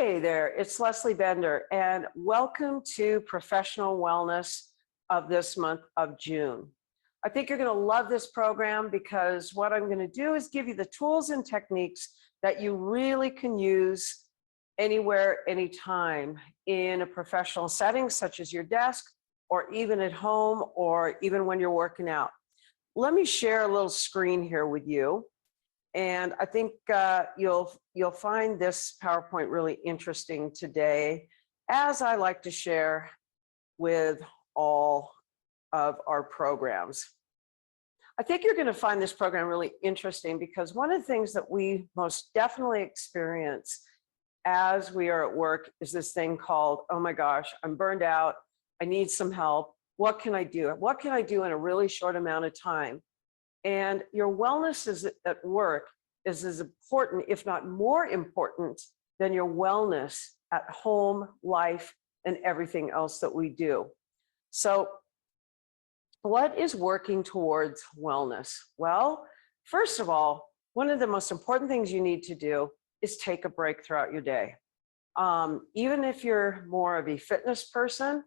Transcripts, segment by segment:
Hi there, it's Leslie Bender, and welcome to Professional Wellness of this month of June. I think you're going to love this program because what I'm going to do is give you the tools and techniques that you really can use anywhere, anytime in a professional setting, such as your desk, or even at home, or even when you're working out. Let me share a little screen here with you. And I think you'll find this PowerPoint really interesting today, as I like to share with all of our programs. I think you're going to find this program really interesting because one of the things that we most definitely experience as we are at work is this thing called, oh my gosh, I'm burned out. I need some help. What can I do? What can I do in a really short amount of time? And your wellness at work is as important, if not more important, than your wellness at home, life, and everything else that we do. So what is working towards wellness? Well, first of all, one of the most important things you need to do is take a break throughout your day. Even if you're more of a fitness person,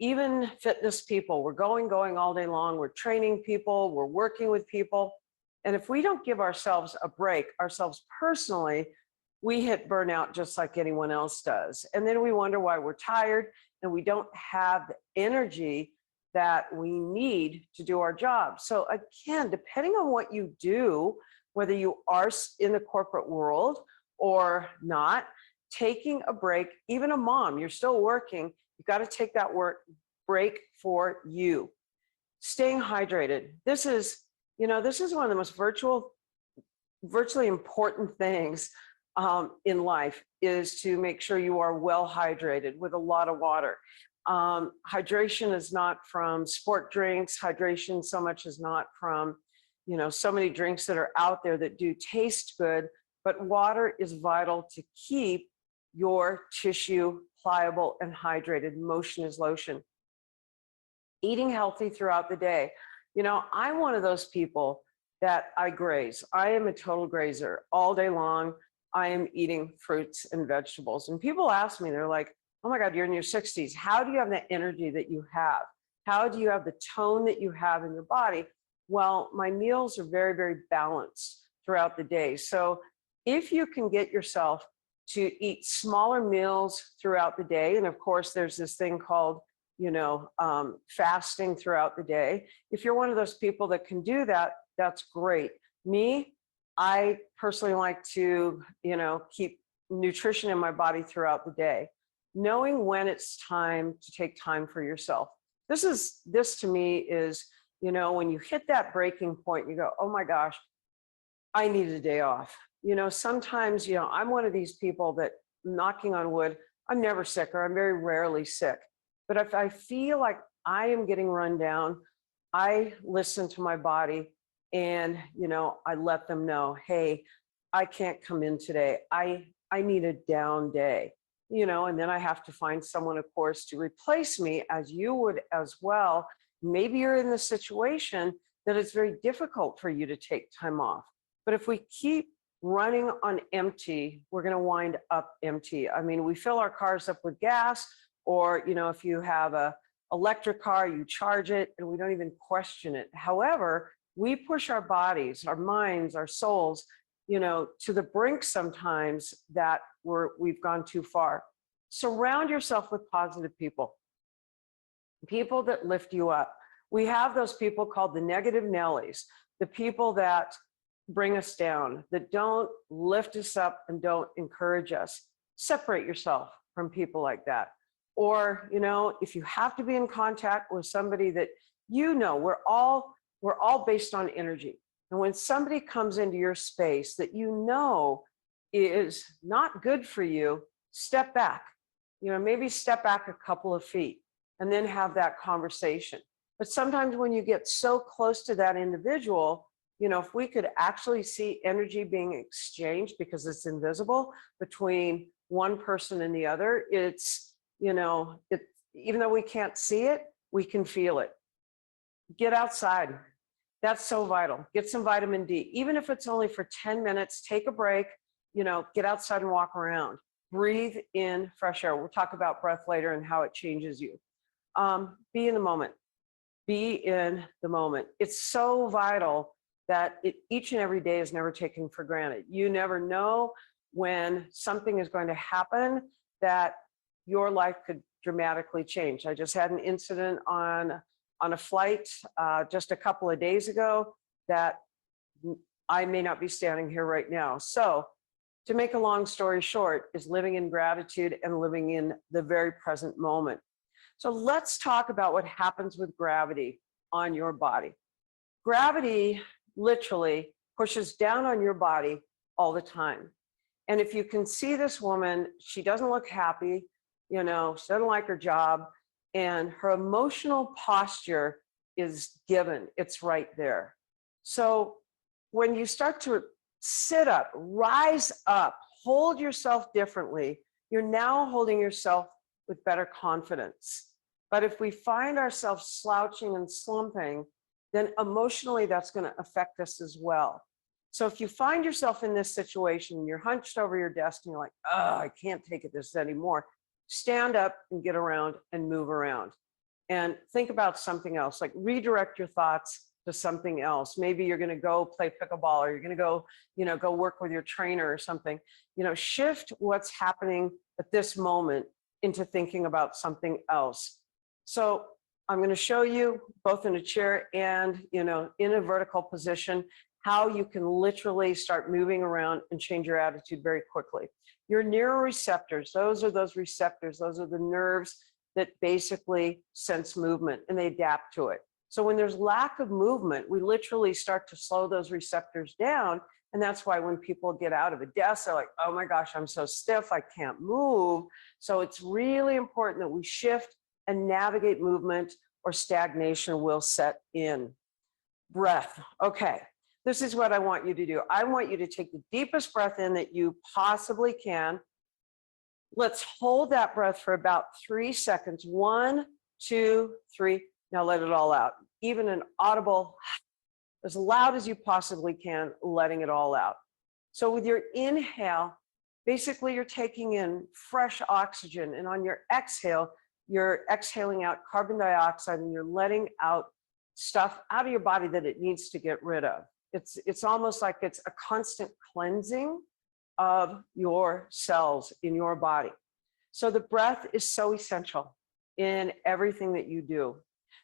even fitness people, we're going all day long, we're training people, we're working with people. And if we don't give ourselves a break, ourselves personally, we hit burnout just like anyone else does. And then we wonder why we're tired and we don't have the energy that we need to do our job. So again, depending on what you do, whether you are in the corporate world or not, taking a break, even a mom, you're still working, you got to take that break for you. Staying hydrated. This is one of the most virtually important things in life is to make sure you are well hydrated with a lot of water. Hydration is not from sport drinks. Hydration so much is not from, so many drinks that are out there that do taste good, but water is vital to keep your tissue pliable and hydrated. Motion is lotion. Eating healthy throughout the day. I'm one of those people that I graze. I am a total grazer all day long. I am eating fruits and vegetables. And people ask me, they're like, oh my God, you're in your 60s. How do you have the energy that you have? How do you have the tone that you have in your body? Well, my meals are very, very balanced throughout the day. So if you can get yourself to eat smaller meals throughout the day, and of course, there's this thing called fasting throughout the day. If you're one of those people that can do that, that's great. Me, I personally like to, keep nutrition in my body throughout the day, knowing when it's time to take time for yourself. This to me is, when you hit that breaking point, you go, oh my gosh, I need a day off. Sometimes, I'm one of these people that, knocking on wood, I'm never sick or I'm very rarely sick. But if I feel like I am getting run down, I listen to my body and, I let them know, hey, I can't come in today. I need a down day, and then I have to find someone, of course, to replace me, as you would as well. Maybe you're in the situation that it's very difficult for you to take time off. But if we keep running on empty, we're going to wind up empty. I mean, we fill our cars up with gas, or, if you have a electric car, you charge it and we don't even question it. However, we push our bodies, our minds, our souls, to the brink sometimes that we've gone too far. Surround yourself with positive people that lift you up. We have those people called the negative Nellies, the people that bring us down, that don't lift us up and don't encourage us. Separate yourself from people like that. Or, if you have to be in contact with somebody that, we're all based on energy. And when somebody comes into your space that is not good for you, step back. Maybe step back a couple of feet and then have that conversation. But sometimes when you get so close to that individual, if we could actually see energy being exchanged because it's invisible between one person and the other, even though we can't see it, we can feel it. Get outside. That's so vital. Get some vitamin D. Even if it's only for 10 minutes, take a break, get outside and walk around. breathe in fresh air. We'll talk about breath later and how it changes you. Be in the moment. Be in the moment. It's so vital that each and every day is never taken for granted. You never know when something is going to happen that your life could dramatically change. I just had an incident on a flight just a couple of days ago that I may not be standing here right now. So to make a long story short is living in gratitude and living in the very present moment. So let's talk about what happens with gravity on your body. Gravity literally pushes down on your body all the time. And if you can see this woman, she doesn't look happy, she doesn't like her job, and her emotional posture is given. It's right there. So when you start to sit up, rise up, hold yourself differently, you're now holding yourself with better confidence. But if we find ourselves slouching and slumping, then emotionally that's going to affect us as well. So if you find yourself in this situation, you're hunched over your desk and you're like, oh, I can't take this anymore, stand up and get around and move around. And think about something else, like redirect your thoughts to something else. Maybe you're going to go play pickleball, or you're going to go, go work with your trainer or something. Shift what's happening at this moment into thinking about something else. So I'm going to show you both in a chair and, in a vertical position, how you can literally start moving around and change your attitude very quickly. Your neuroreceptors, those are the nerves that basically sense movement and they adapt to it. So when there's lack of movement, we literally start to slow those receptors down. And that's why when people get out of a desk, they're like, oh my gosh, I'm so stiff, I can't move. So it's really important that we shift and navigate movement, or stagnation will set in. Breath. Okay, this is what I want you to do. I want you to take the deepest breath in that you possibly can. Let's hold that breath for about 3 seconds. 1, 2, 3. Now let it all out. Even an audible, as loud as you possibly can, letting it all out. So with your inhale, basically you're taking in fresh oxygen, and on your exhale, you're exhaling out carbon dioxide, and you're letting out stuff out of your body that it needs to get rid of. It's almost like it's a constant cleansing of your cells in your body. So the breath is so essential in everything that you do.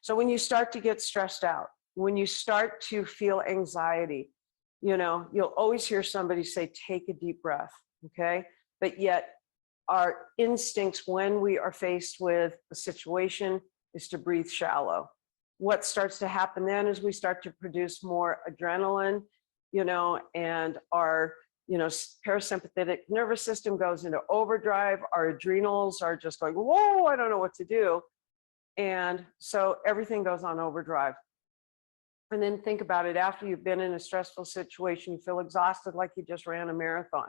So when you start to get stressed out, when you start to feel anxiety, you'll always hear somebody say, take a deep breath, okay? But yet our instincts when we are faced with a situation is to breathe shallow. What starts to happen then is we start to produce more adrenaline, and our, parasympathetic nervous system goes into overdrive. Our adrenals are just going, whoa, I don't know what to do. And so everything goes on overdrive. And then think about it, after you've been in a stressful situation, you feel exhausted like you just ran a marathon.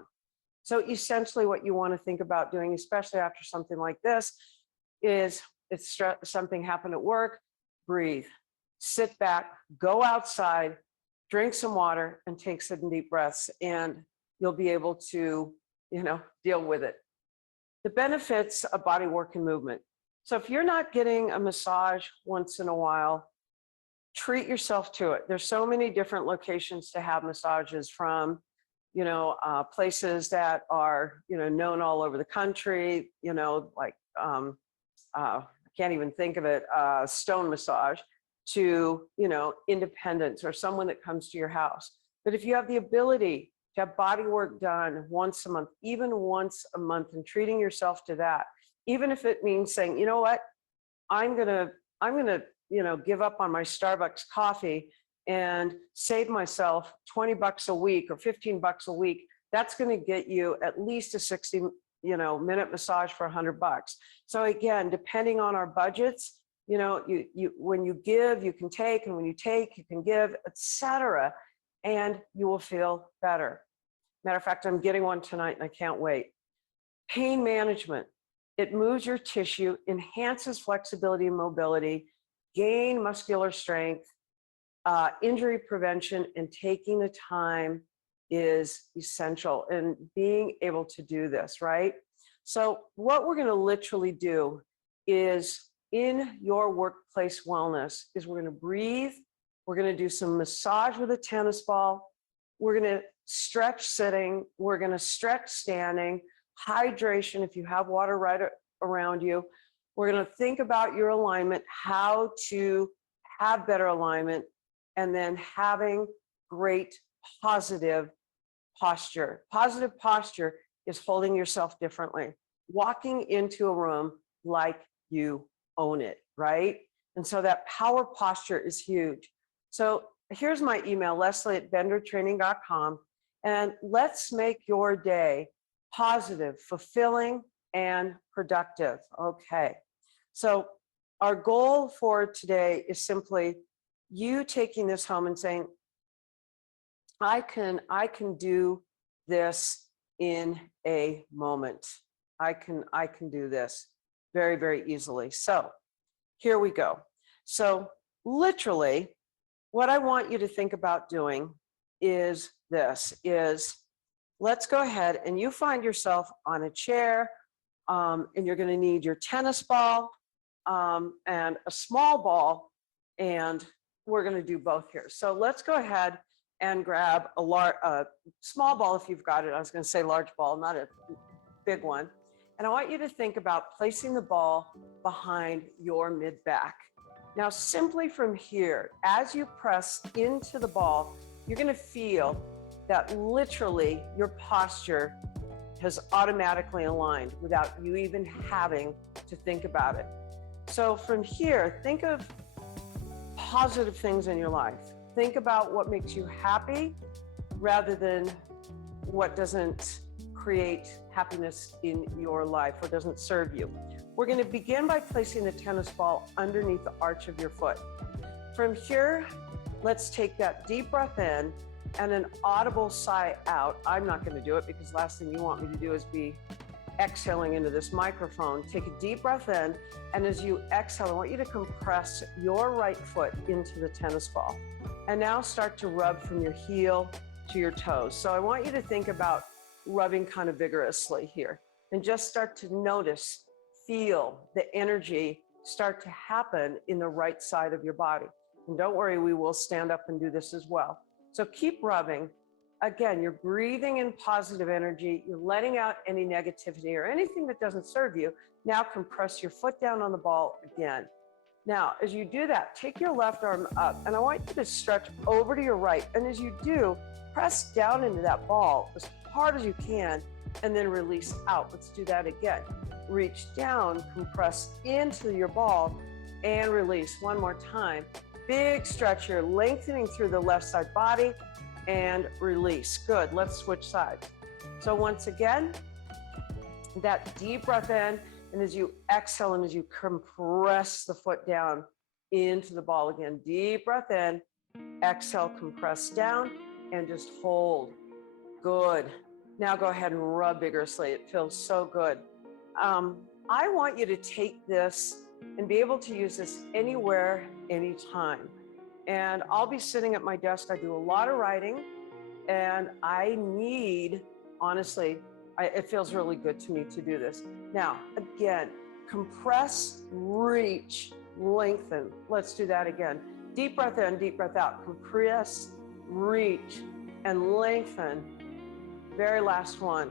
So essentially what you want to think about doing, especially after something like this, is something happened at work, breathe, sit back, go outside, drink some water, and take some deep breaths, and you'll be able to, deal with it. The benefits of body work and movement. So if you're not getting a massage once in a while, treat yourself to it. There's so many different locations to have massages from, places that are, known all over the country, like, I can't even think of it, stone massage, to, independence or someone that comes to your house. But if you have the ability to have body work done once a month, even once a month, and treating yourself to that, even if it means saying, you know what, I'm gonna, give up on my Starbucks coffee and save myself $20 a week or $15 a week, that's going to get you at least a 60-minute massage for $100. So again, depending on our budgets, when you give, you can take, and when you take, you can give, etc., and you will feel better. Matter of fact, I'm getting one tonight and I can't wait. Pain management. It moves your tissue, enhances flexibility and mobility, gain muscular strength, injury prevention, and taking the time is essential in being able to do this, right? So what we're going to literally do is in your workplace wellness is we're going to breathe. We're going to do some massage with a tennis ball. We're going to stretch sitting. We're going to stretch standing, hydration if you have water right around you. We're going to think about your alignment, how to have better alignment, and then having great positive posture. Positive posture is holding yourself differently, walking into a room like you own it, right? And so that power posture is huge. So here's my email, Leslee@bendertraining.com, and let's make your day positive, fulfilling, and productive. Okay. So our goal for today is simply you taking this home and saying, I can do this in a moment. I can do this very, very easily. So here we go. So literally, what I want you to think about doing is this, let's go ahead and you find yourself on a chair, and you're going to need your tennis ball and a small ball, and we're going to do both here. So let's go ahead and grab a small ball if you've got it. I was going to say large ball, not a big one. And I want you to think about placing the ball behind your mid-back. Now, simply from here, as you press into the ball, you're going to feel that literally your posture has automatically aligned without you even having to think about it. So from here, think of positive things in your life. Think about what makes you happy rather than what doesn't create happiness in your life or doesn't serve you. We're going to begin by placing the tennis ball underneath the arch of your foot. From here, let's take that deep breath in and an audible sigh out. I'm not going to do it because last thing you want me to do is be exhaling into this microphone. Take a deep breath in, and as you exhale, I want you to compress your right foot into the tennis ball. And now start to rub from your heel to your toes. So I want you to think about rubbing kind of vigorously here and just start to notice, feel the energy start to happen in the right side of your body. And don't worry, we will stand up and do this as well. So keep rubbing. Again, you're breathing in positive energy. You're letting out any negativity or anything that doesn't serve you. Now compress your foot down on the ball again. Now, as you do that, take your left arm up, and I want you to stretch over to your right. And as you do, press down into that ball as hard as you can, and then release out. Let's do that again. Reach down, compress into your ball, and release one more time. Big stretch here, lengthening through the left side body, and release. Good. Let's switch sides. So once again, that deep breath in, and as you exhale and as you compress the foot down into the ball again, deep breath in, exhale, compress down, and just hold. Good. Now go ahead and rub vigorously. It feels so good. I want you to take this and be able to use this anywhere, anytime. And I'll be sitting at my desk. I do a lot of writing, and I need, honestly, it feels really good to me to do this. Now, again, compress, reach, lengthen. Let's do that again. Deep breath in, deep breath out. Compress, reach, and lengthen. Very last one.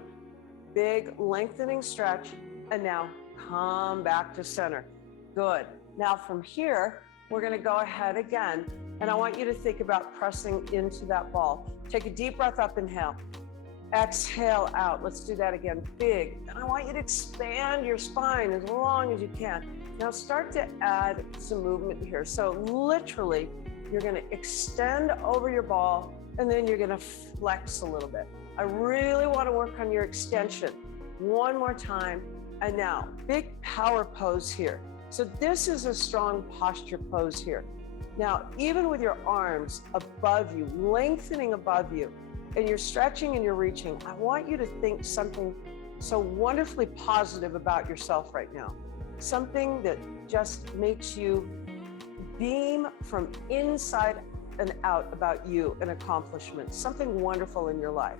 Big lengthening stretch, and now come back to center. Good. Now from here, we're going to go ahead again, and I want you to think about pressing into that ball. Take a deep breath up, inhale. Exhale out. Let's do that again. Big. And I want you to expand your spine as long as you can. Now start to add some movement here. So literally, you're going to extend over your ball, and then you're going to flex a little bit. I really want to work on your extension. One more time. And now, big power pose here. So this is a strong posture pose here. Now, even with your arms above you, lengthening above you, and you're stretching and you're reaching, I want you to think something so wonderfully positive about yourself right now. Something that just makes you beam from inside and out about you and accomplishments, something wonderful in your life.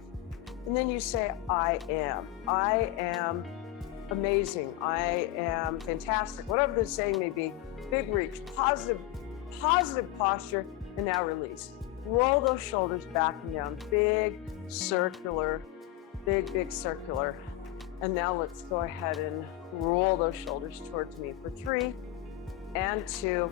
And then you say, I am amazing, I am fantastic, whatever the saying may be. Big reach, positive posture, and now release. Roll those shoulders back and down, big circular, big circular. And now let's go ahead and roll those shoulders towards me for 3 and 2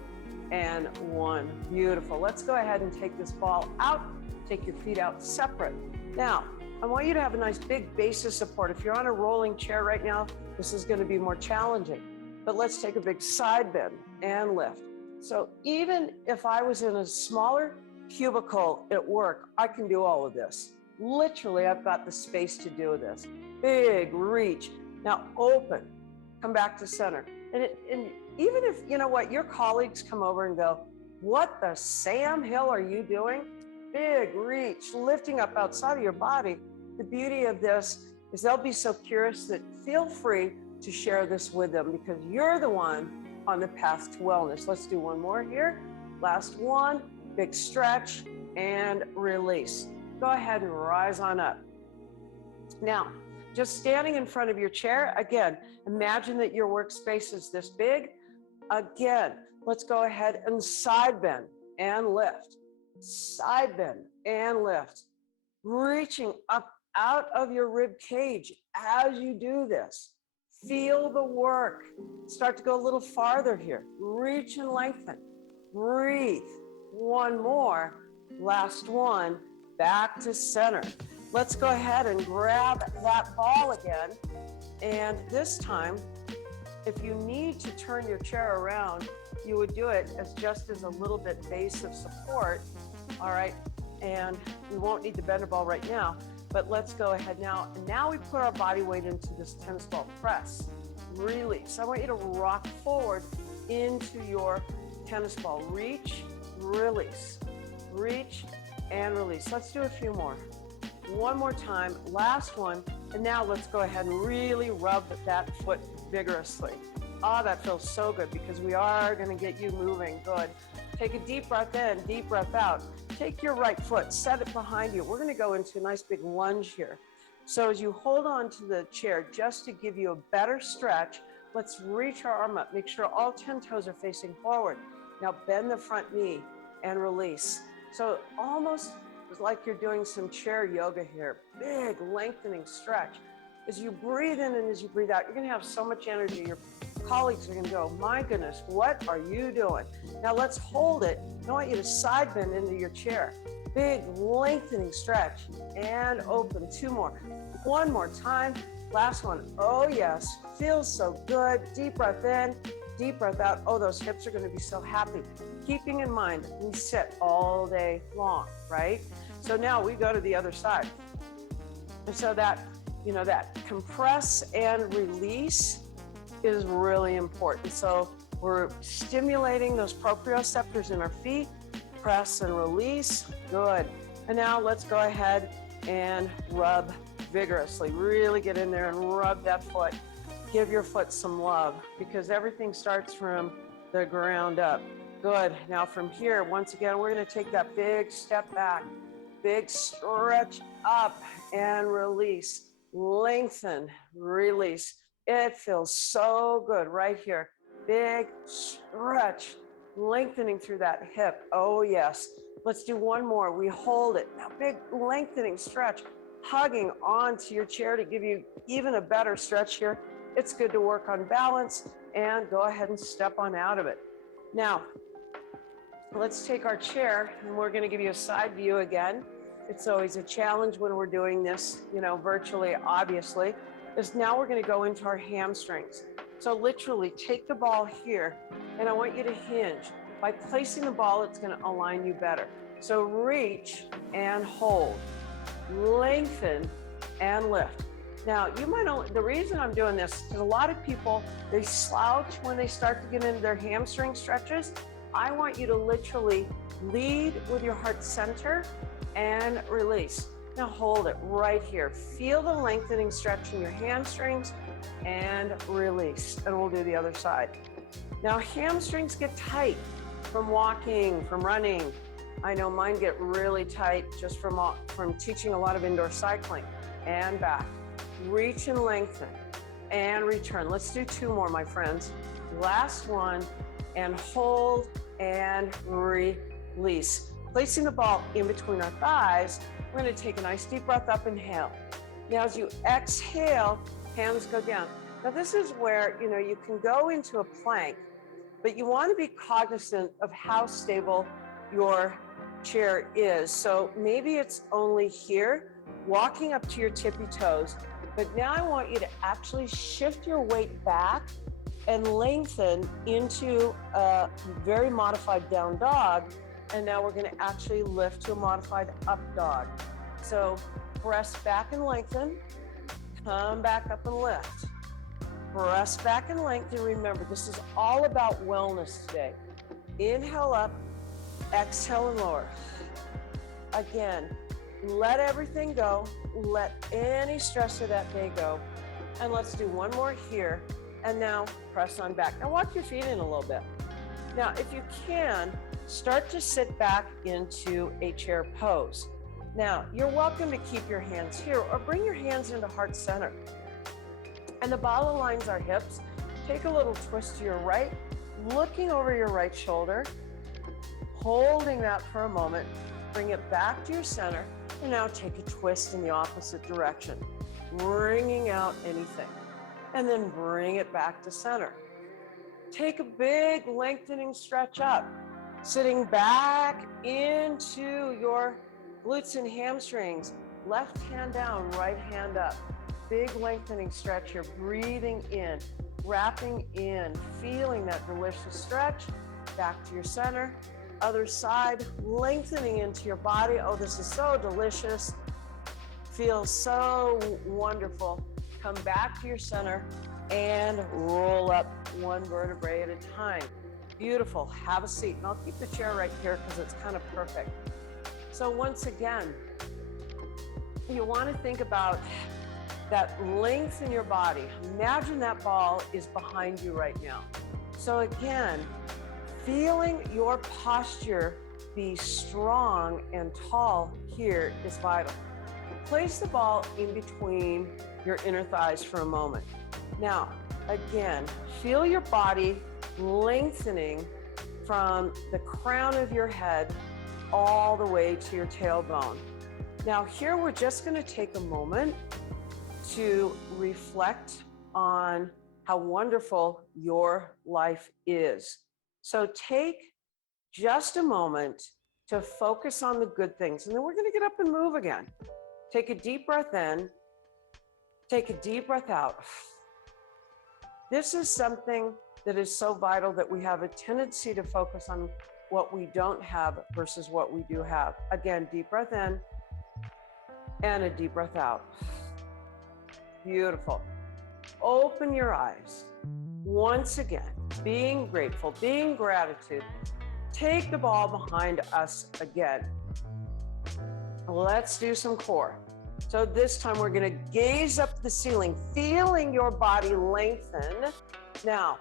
and 1. Beautiful. Let's go ahead and take this ball out. Take your feet out separate. Now, I want you to have a nice big base of support. If you're on a rolling chair right now, this is going to be more challenging. But let's take a big side bend and lift. So even if I was in a smaller cubicle at work, I can do all of this. Literally, I've got the space to do this. Big reach. Now open, come back to center. And even if, you know what, your colleagues come over and go, what the Sam Hill are you doing? Big reach, lifting up outside of your body. The beauty of this is they'll be so curious that feel free to share this with them because you're the one on the path to wellness. Let's do one more here. Last one, big stretch and release. Go ahead and rise on up. Now, just standing in front of your chair, again, imagine that your workspace is this big. Again, let's go ahead and side bend and lift. Side bend and lift. Reaching up out of your rib cage as you do this. Feel the work. Start to go a little farther here. Reach and lengthen. Breathe. One more. Last one. Back to center. Let's go ahead and grab that ball again. And this time, if you need to turn your chair around, you would do it as just as a little bit base of support. All right. And we won't need to bend the ball right now. But let's go ahead now. And now we put our body weight into this tennis ball press. Release. I want you to rock forward into your tennis ball. Reach, release. Reach and release. Let's do a few more. One more time. Last one. And now let's go ahead and really rub that foot vigorously. Oh, that feels so good because we are going to get you moving. Good. Take a deep breath in, deep breath out. Take your right foot, set it behind you. We're going to go into a nice big lunge here. So as you hold on to the chair, just to give you a better stretch, let's reach our arm up. Make sure all 10 toes are facing forward. Now bend the front knee and release. So almost like you're doing some chair yoga here. Big lengthening stretch. As you breathe in and as you breathe out, you're going to have so much energy. Your colleagues are going to go, my goodness, what are you doing? Now let's hold it. I want you to side bend into your chair. Big lengthening stretch and open. 2 more. One more time. Last one. Oh yes, feels so good. Deep breath in, deep breath out. Oh, those hips are going to be so happy. Keeping in mind, we sit all day long, right? So now we go to the other side. And so that, you know, that compress and release is really important. So we're stimulating those proprioceptors in our feet, press and release, good. And now let's go ahead and rub vigorously. Really get in there and rub that foot. Give your foot some love because everything starts from the ground up. Good. Now from here, once again, we're going to take that big step back, big stretch up and release. Lengthen, release. It feels so good right here. Big stretch, lengthening through that hip. Oh yes. Let's do one more. We hold it. Now big lengthening stretch, hugging onto your chair to give you even a better stretch here. It's good to work on balance and go ahead and step on out of it. Now, let's take our chair and we're going to give you a side view again. It's always a challenge when we're doing this, you know, virtually, obviously, is now we're going to go into our hamstrings. So literally take the ball here and I want you to hinge. By placing the ball, it's going to align you better. So reach and hold, lengthen and lift. Now, you might only, the reason I'm doing this is a lot of people, they slouch when they start to get into their hamstring stretches. I want you to literally lead with your heart center and release. Now hold it right here. Feel the lengthening stretch in your hamstrings and release. And we'll do the other side. Now hamstrings get tight from walking, from running. I know mine get really tight just from teaching a lot of indoor cycling. And back. Reach and lengthen. and return. Let's do 2 more, my friends. Last one, and hold and release. Placing the ball in between our thighs, we're gonna take a nice deep breath up, inhale. Now as you exhale, hands go down. Now this is where, you can go into a plank, but you wanna be cognizant of how stable your chair is. So maybe it's only here, walking up to your tippy toes, but now I want you to actually shift your weight back and lengthen into a very modified down dog. And now we're gonna actually lift to a modified up dog. So press back and lengthen, come back up and lift. Press back and lengthen. Remember, this is all about wellness today. Inhale up, exhale and lower. Again, let everything go. Let any stress of that day go. And let's do 1 more here. And now press on back. Now walk your feet in a little bit. Now, if you can, start to sit back into a chair pose. Now, you're welcome to keep your hands here or bring your hands into heart center. And the ball aligns our hips. Take a little twist to your right, looking over your right shoulder, holding that for a moment, bring it back to your center, and now take a twist in the opposite direction, bringing out anything, and then bring it back to center. Take a big lengthening stretch up, sitting back into your glutes and hamstrings, left hand down, right hand up. Big lengthening stretch here, breathing in, wrapping in, feeling that delicious stretch, back to your center. Other side, lengthening into your body. Oh, this is so delicious. Feels so wonderful. Come back to your center and roll up 1 vertebrae at a time. Beautiful. Have a seat. And I'll keep the chair right here because it's kind of perfect. So once again, you want to think about that length in your body. Imagine that ball is behind you right now. So again, feeling your posture be strong and tall here is vital. Place the ball in between your inner thighs for a moment. Now, again, feel your body lengthening from the crown of your head all the way to your tailbone. Now here we're just going to take a moment to reflect on how wonderful your life is. So take just a moment to focus on the good things, and then we're going to get up and move again. Take a deep breath in, take a deep breath out. This is something that is so vital that we have a tendency to focus on what we don't have versus what we do have. Again, deep breath in and a deep breath out. Beautiful. Open your eyes. Once again, being grateful, being gratitude. Take the ball behind us again. Let's do some core. So this time we're going to gaze up the ceiling, feeling your body lengthen. Now,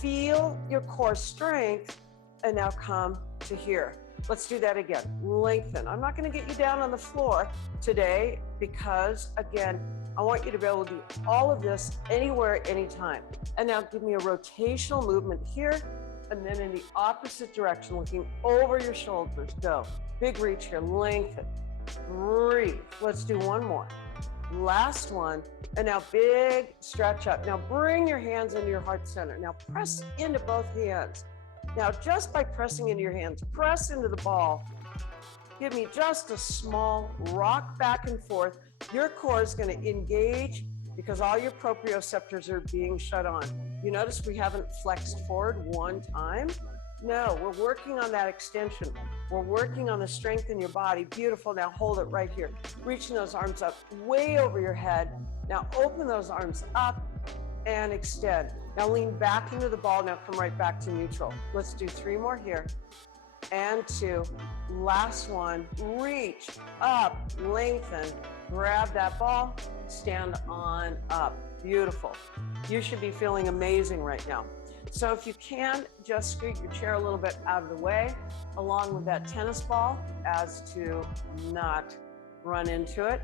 feel your core strength, and now come to here. Let's do that again. Lengthen. I'm not going to get you down on the floor today because, again, I want you to be able to do all of this anywhere, anytime. And now give me a rotational movement here, and then in the opposite direction, looking over your shoulders. Go. Big reach here. Lengthen. Breathe. Let's do 1 more. Last one. And now big stretch up. Now bring your hands into your heart center. Now press into both hands. Now just by pressing into your hands, press into the ball. Give me just a small rock back and forth. Your core is going to engage because all your proprioceptors are being shut on. You notice we haven't flexed forward 1 time? No, we're working on that extension. We're working on the strength in your body. Beautiful. Now hold it right here. Reaching those arms up way over your head. Now open those arms up and extend. Now lean back into the ball. Now come right back to neutral. Let's do 3 more here. And 2. Last one. Reach up, lengthen, grab that ball, stand on up. Beautiful. You should be feeling amazing right now. So if you can, just scoot your chair a little bit out of the way, along with that tennis ball, as to not run into it.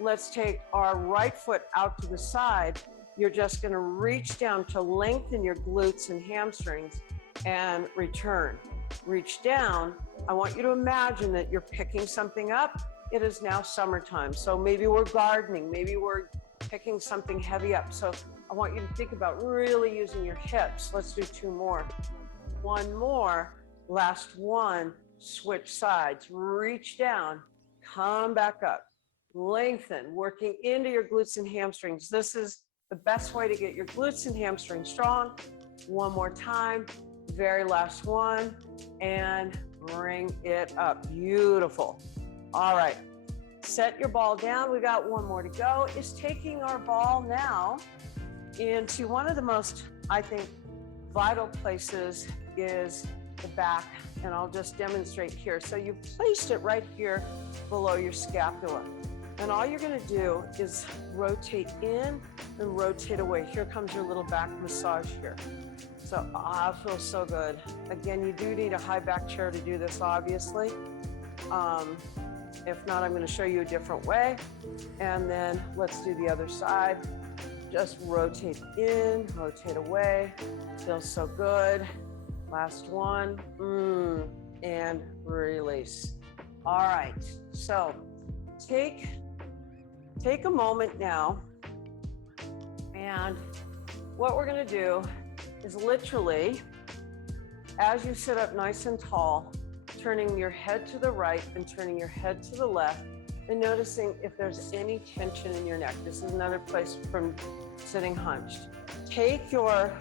Let's take our right foot out to the side. you're just gonna reach down to lengthen your glutes and hamstrings and return. Reach down. I want you to imagine that you're picking something up. It is now summertime. So maybe we're gardening, maybe we're picking something heavy up. So I want you to think about really using your hips. Let's do 2 more. 1 more, last one, switch sides, reach down, come back up, lengthen, working into your glutes and hamstrings. This is the best way to get your glutes and hamstrings strong. 1 more time, very last one, and bring it up. Beautiful. All right, set your ball down. We got 1 more to go. Is taking our ball now into one of the most, I think, vital places is the back, and I'll just demonstrate here. So you've placed it right here below your scapula. And all you're gonna do is rotate in and rotate away. Here comes your little back massage here. So, it feels so good. Again, you do need a high back chair to do this, obviously. If not, I'm gonna show you a different way. And then let's do the other side. Just rotate in, rotate away. Feels so good. Last one, and release. All right, so take a moment now, and what we're gonna do is literally, as you sit up nice and tall, turning your head to the right and turning your head to the left, and noticing if there's any tension in your neck. This is another place from sitting hunched. Take your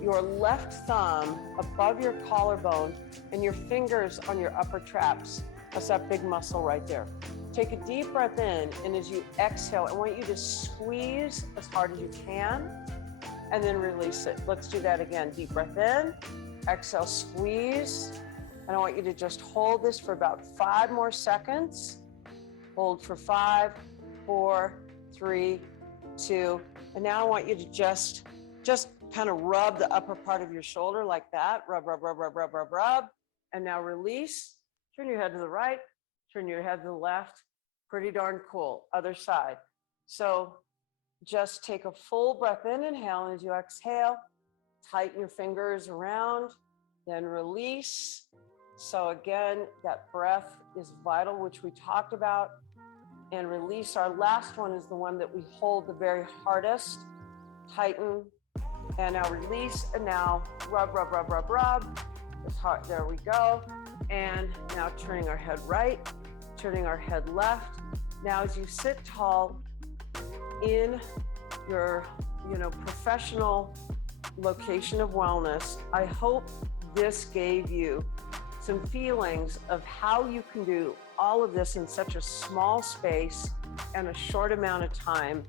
left thumb above your collarbone and your fingers on your upper traps. That's that big muscle right there. Take a deep breath in, and as you exhale, I want you to squeeze as hard as you can, and then release it. Let's do that again. Deep breath in, exhale, squeeze. And I want you to just hold this for about 5 more seconds. Hold for 5, 4, 3, 2. And now I want you to just kind of rub the upper part of your shoulder like that. Rub, rub, rub, rub, rub, rub, rub. And now release. Turn your head to the right. Turn your head to the left. Pretty darn cool. Other side. So just take a full breath in, inhale, and as you exhale, tighten your fingers around, then release. So again, that breath is vital, which we talked about. And release. Our last one is the one that we hold the very hardest. Tighten, and now release, and now rub, rub, rub, rub, rub. It's hard. There we go. And now turning our head right, turning our head left. Now as you sit tall in your, professional location of wellness, I hope this gave you some feelings of how you can do all of this in such a small space and a short amount of time.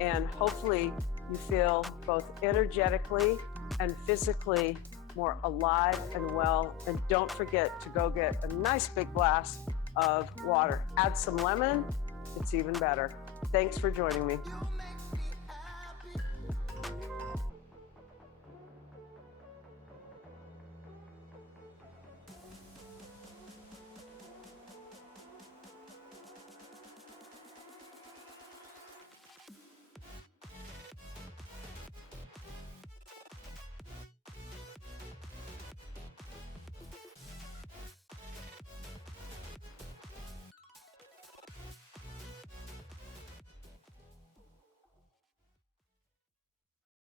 And hopefully you feel both energetically and physically more alive and well. And don't forget to go get a nice big glass of water. Add some lemon, it's even better. Thanks for joining me.